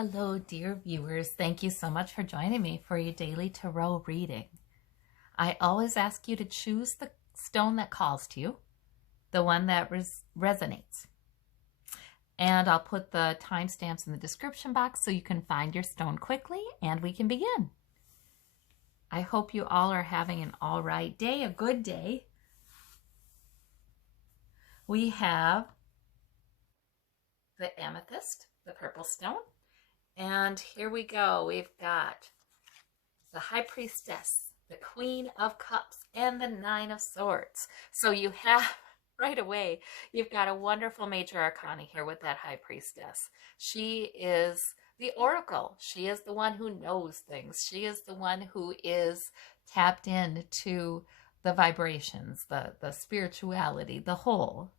Hello, dear viewers. Thank you so much for joining me for your daily tarot reading. I always ask you to choose the stone that calls to you, the one that resonates. And I'll put the timestamps in the description box so you can find your stone quickly and we can begin. I hope you all are having an all right day, a good day. We have the amethyst, the purple stone. And here we go. We've got the High Priestess, the Queen of Cups, and the Nine of Swords. So you have, right away, you've got a wonderful major arcana here with that High Priestess. She is the oracle. She is the one who knows things. She is the one who is tapped into the vibrations, the spirituality, the whole.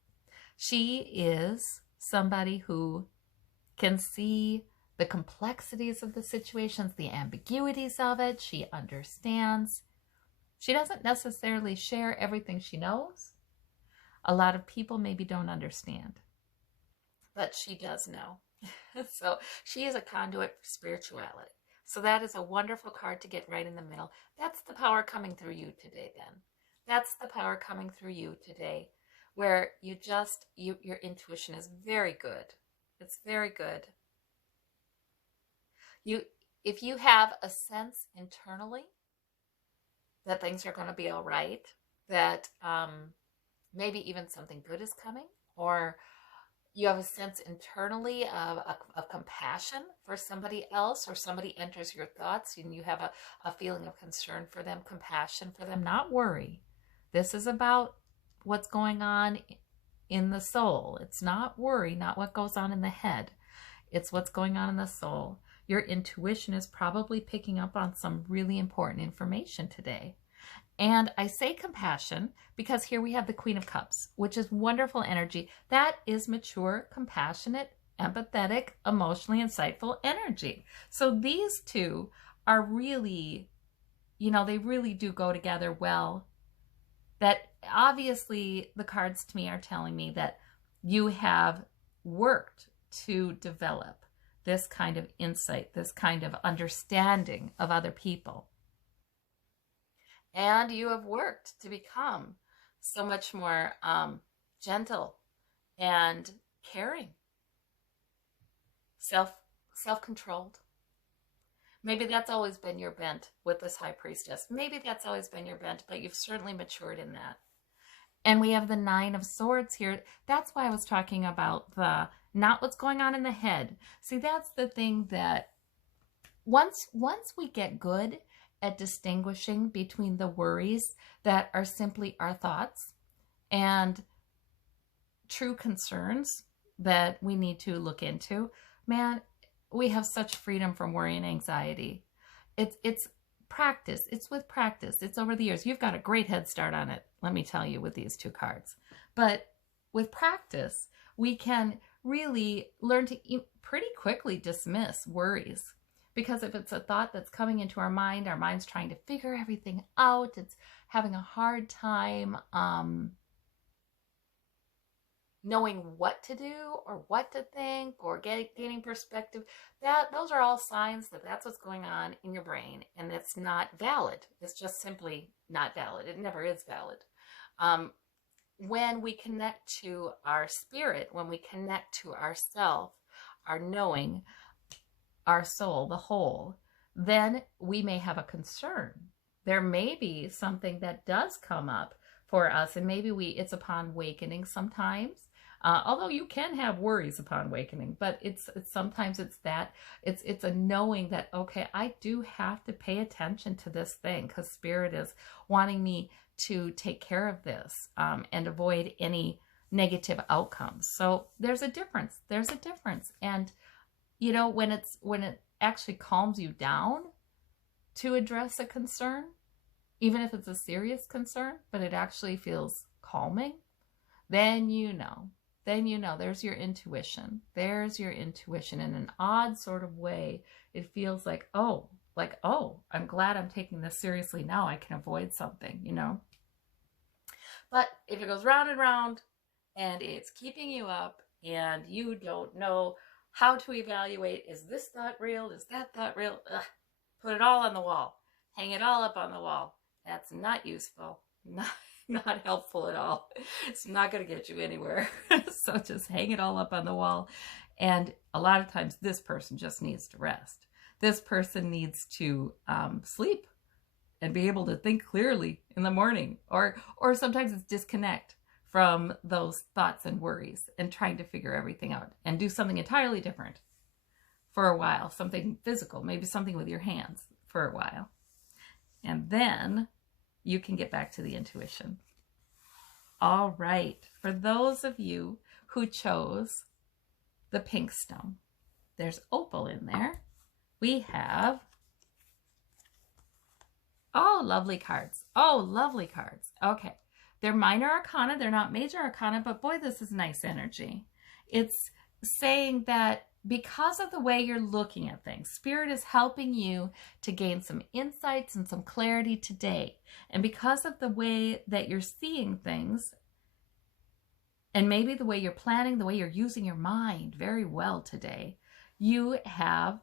She is somebody who can see the complexities of the situations, the ambiguities of it. She understands. She doesn't necessarily share everything she knows. A lot of people maybe don't understand, but she does know. So she is a conduit for spirituality. So that is a wonderful card to get right in the middle. That's the power coming through you today then. That's the power coming through you today, where your intuition is very good. It's very good. If you have a sense internally that things are going to be all right, that maybe even something good is coming, or you have a sense internally of compassion for somebody else, or somebody enters your thoughts and you have a feeling of concern for them, compassion for them, not worry. This is about what's going on in the soul. It's not worry, not what goes on in the head. It's what's going on in the soul. Your intuition is probably picking up on some really important information today. And I say compassion because here we have the Queen of Cups, which is wonderful energy. That is mature, compassionate, empathetic, emotionally insightful energy. So these two are really, they really do go together well. That obviously the cards to me are telling me that you have worked to develop this kind of insight, this kind of understanding of other people. And you have worked to become so much more gentle and caring, self-controlled. Maybe that's always been your bent with this High Priestess. Maybe that's always been your bent, but you've certainly matured in that. And we have the Nine of Swords here. That's why I was talking about not what's going on in the head. See, that's the thing that once we get good at distinguishing between the worries that are simply our thoughts and true concerns that we need to look into, man, we have such freedom from worry and anxiety. It's practice. It's with practice. It's over the years. You've got a great head start on it, let me tell you, with these two cards. But with practice, we can really learn to pretty quickly dismiss worries. Because if it's a thought that's coming into our mind's trying to figure everything out, it's having a hard time knowing what to do or what to think or gaining perspective, those are all signs that that's what's going on in your brain, and it's not valid. It's just simply not valid. It never is valid. When we connect to our spirit, when we connect to ourself, our knowing, our soul, the whole, then we may have a concern. There may be something that does come up for us, and maybe it's upon awakening sometimes. Although you can have worries upon awakening, but it's sometimes it's a knowing that, okay, I do have to pay attention to this thing because Spirit is wanting me to take care of this and avoid any negative outcomes. So there's a difference. There's a difference. And when it actually calms you down to address a concern, even if it's a serious concern, but it actually feels calming, then there's your intuition. There's your intuition. In an odd sort of way, it feels like, oh, I'm glad I'm taking this seriously now. I can avoid something, But if it goes round and round and it's keeping you up and you don't know how to evaluate, is this thought real? Is that thought real? Ugh. Put it all on the wall. Hang it all up on the wall. That's not useful. Not helpful at all. It's not going to get you anywhere. So just hang it all up on the wall. And a lot of times this person just needs to rest. This person needs to sleep and be able to think clearly in the morning. Or sometimes it's disconnect from those thoughts and worries and trying to figure everything out and do something entirely different for a while. Something physical, maybe something with your hands for a while. And then you can get back to the intuition. All right. For those of you who chose the pink stone, there's opal in there. We have, oh, lovely cards. Oh, lovely cards. Okay. They're minor arcana. They're not major arcana, but boy, this is nice energy. It's saying that because of the way you're looking at things, Spirit is helping you to gain some insights and some clarity today. And because of the way that you're seeing things, and maybe the way you're planning, the way you're using your mind very well today, you can have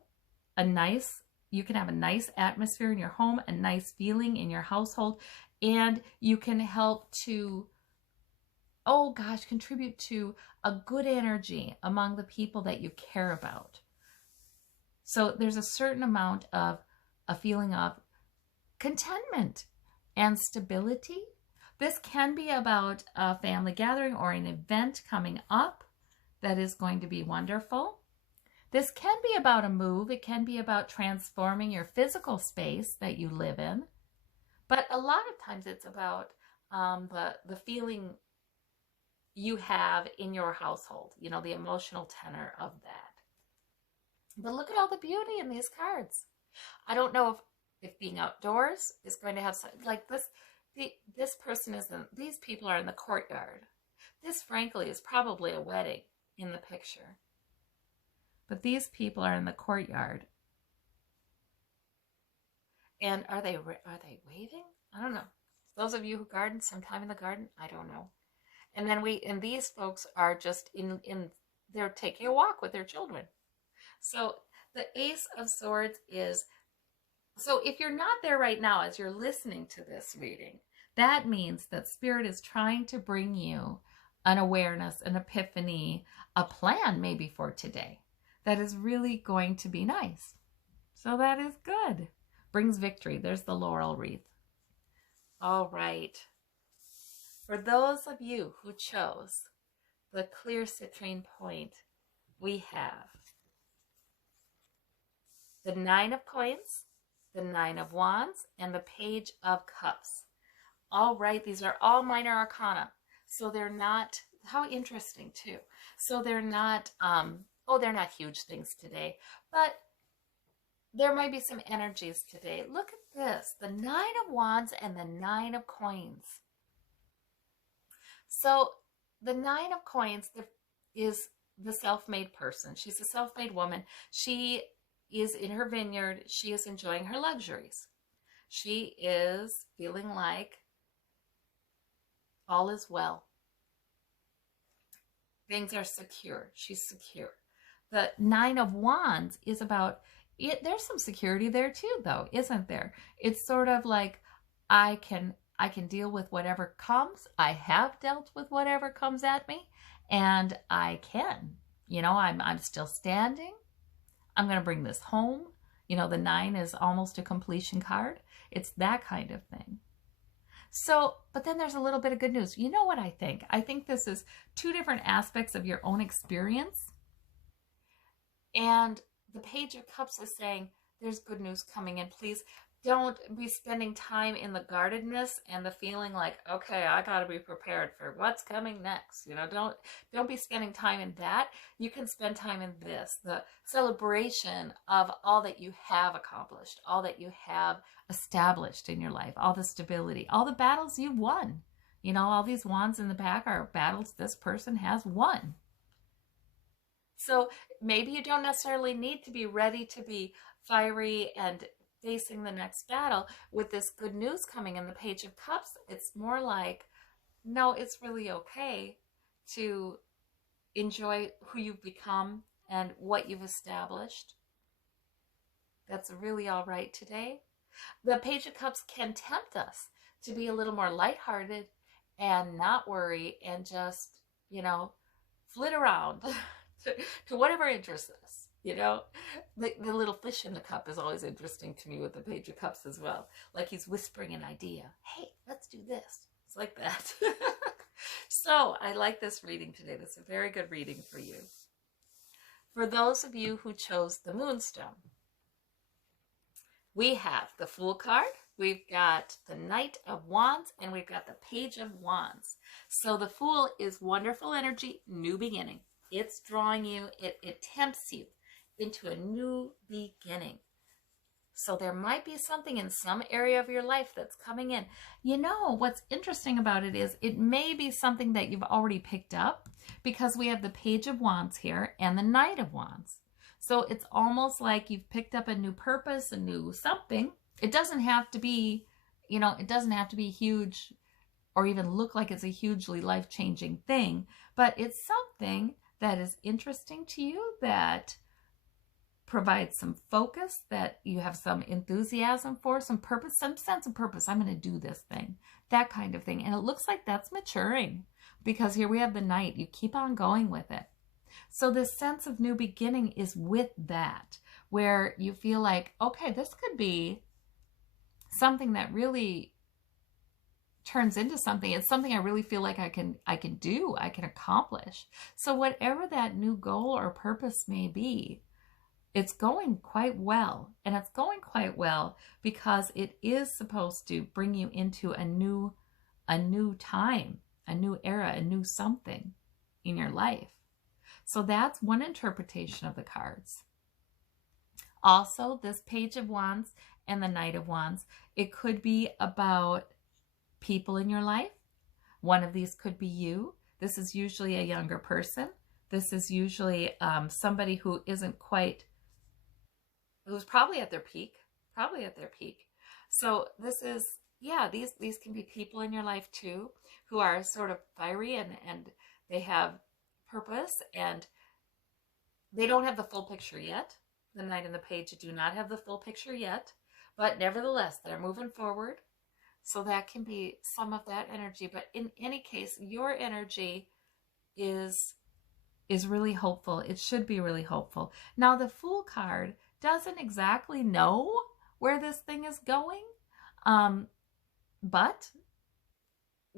a nice atmosphere in your home, a nice feeling in your household, and you can help to, oh gosh, contribute to a good energy among the people that you care about. So there's a certain amount of a feeling of contentment and stability. This can be about a family gathering or an event coming up that is going to be wonderful. This can be about a move. It can be about transforming your physical space that you live in. But a lot of times it's about the feeling you have in your household, you know, the emotional tenor of that. But look at all the beauty in these cards. I don't know if being outdoors is going to have something like this. This person these people are in the courtyard. This, frankly, is probably a wedding in the picture. But these people are in the courtyard. And are they waving? I don't know. Those of you who garden sometime in the garden, I don't know. And then these folks are just they're taking a walk with their children. So the Ace of Swords is, so if you're not there right now as you're listening to this reading, that means that Spirit is trying to bring you an awareness, an epiphany, a plan maybe for today that is really going to be nice. So that is good. Brings victory. There's the laurel wreath. All right. For those of you who chose the clear citrine point, we have the 9 of coins, the 9 of wands, and the Page of cups. All right, these are all minor arcana. So they're not, how interesting too. So they're not, they're not huge things today, but there might be some energies today. Look at this, the 9 of wands and the 9 of coins. So the 9 of coins is the self-made person. She's a self-made woman. She is in her vineyard. She is enjoying her luxuries. She is feeling like all is well. Things are secure. She's secure. The 9 of wands is about it. There's some security there too, though, isn't there? It's sort of like I can deal with whatever comes. I have dealt with whatever comes at me, and I can. You know, I'm still standing. I'm going to bring this home. You know, the 9 is almost a completion card. It's that kind of thing. So, but then there's a little bit of good news. You know what I think? I think this is 2 different aspects of your own experience. And the Page of Cups is saying there's good news coming in. Please don't be spending time in the guardedness and the feeling like, okay, I got to be prepared for what's coming next. You know, don't be spending time in that. You can spend time in this, the celebration of all that you have accomplished, all that you have established in your life, all the stability, all the battles you've won. You know, all these wands in the back are battles this person has won. So maybe you don't necessarily need to be ready to be fiery and facing the next battle with this good news coming in the Page of Cups. It's more like, no, it's really okay to enjoy who you've become and what you've established. That's really all right today. The Page of Cups can tempt us to be a little more lighthearted and not worry and just, flit around to whatever interests us. The little fish in the cup is always interesting to me with the Page of Cups as well. Like he's whispering an idea. Hey, let's do this. It's like that. So I like this reading today. This is a very good reading for you. For those of you who chose the moonstone, we have the Fool card, we've got the Knight of Wands, and we've got the Page of Wands. So the Fool is wonderful energy, new beginning. It's drawing you, it tempts you into a new beginning. So there might be something in some area of your life that's coming in. What's interesting about it is it may be something that you've already picked up, because we have the Page of Wands here and the Knight of Wands. So it's almost like you've picked up a new purpose, a new something. It doesn't have to be, it doesn't have to be huge or even look like it's a hugely life-changing thing, but it's something that is interesting to you, that provides some focus, that you have some enthusiasm for, some purpose, some sense of purpose. I'm going to do this thing, that kind of thing. And it looks like that's maturing, because here we have the Knight. You keep on going with it. So this sense of new beginning is with that, where you feel like, okay, this could be something that really turns into something. It's something I really feel like I can do, I can accomplish. So whatever that new goal or purpose may be, it's going quite well. And it's going quite well because it is supposed to bring you into a new time, a new era, a new something in your life. So that's one interpretation of the cards. Also, this Page of Wands and the Knight of Wands, it could be about people in your life. One of these could be you. This is usually a younger person. This is usually somebody who isn't quite, who's probably at their peak, So this is, these can be people in your life too, who are sort of fiery and they have purpose, and they don't have the full picture yet. The Knight and the Page do not have the full picture yet, but nevertheless, they're moving forward. So that can be some of that energy. But in any case, your energy is really hopeful. It should be really hopeful. Now, the Fool card doesn't exactly know where this thing is going, but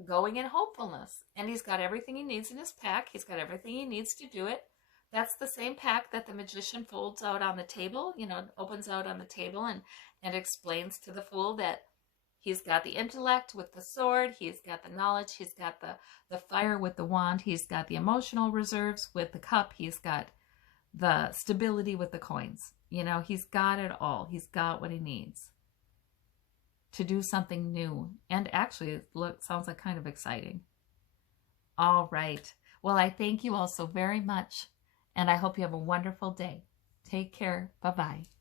going in hopefulness. And he's got everything he needs in his pack. He's got everything he needs to do it. That's the same pack that the Magician folds out on the table, opens out on the table and explains to the Fool that he's got the intellect with the sword, he's got the knowledge, he's got the fire with the wand, he's got the emotional reserves with the cup, he's got the stability with the coins. He's got it all. He's got what he needs to do something new. And actually, it sounds like kind of exciting. All right. Well, I thank you all so very much, and I hope you have a wonderful day. Take care. Bye-bye.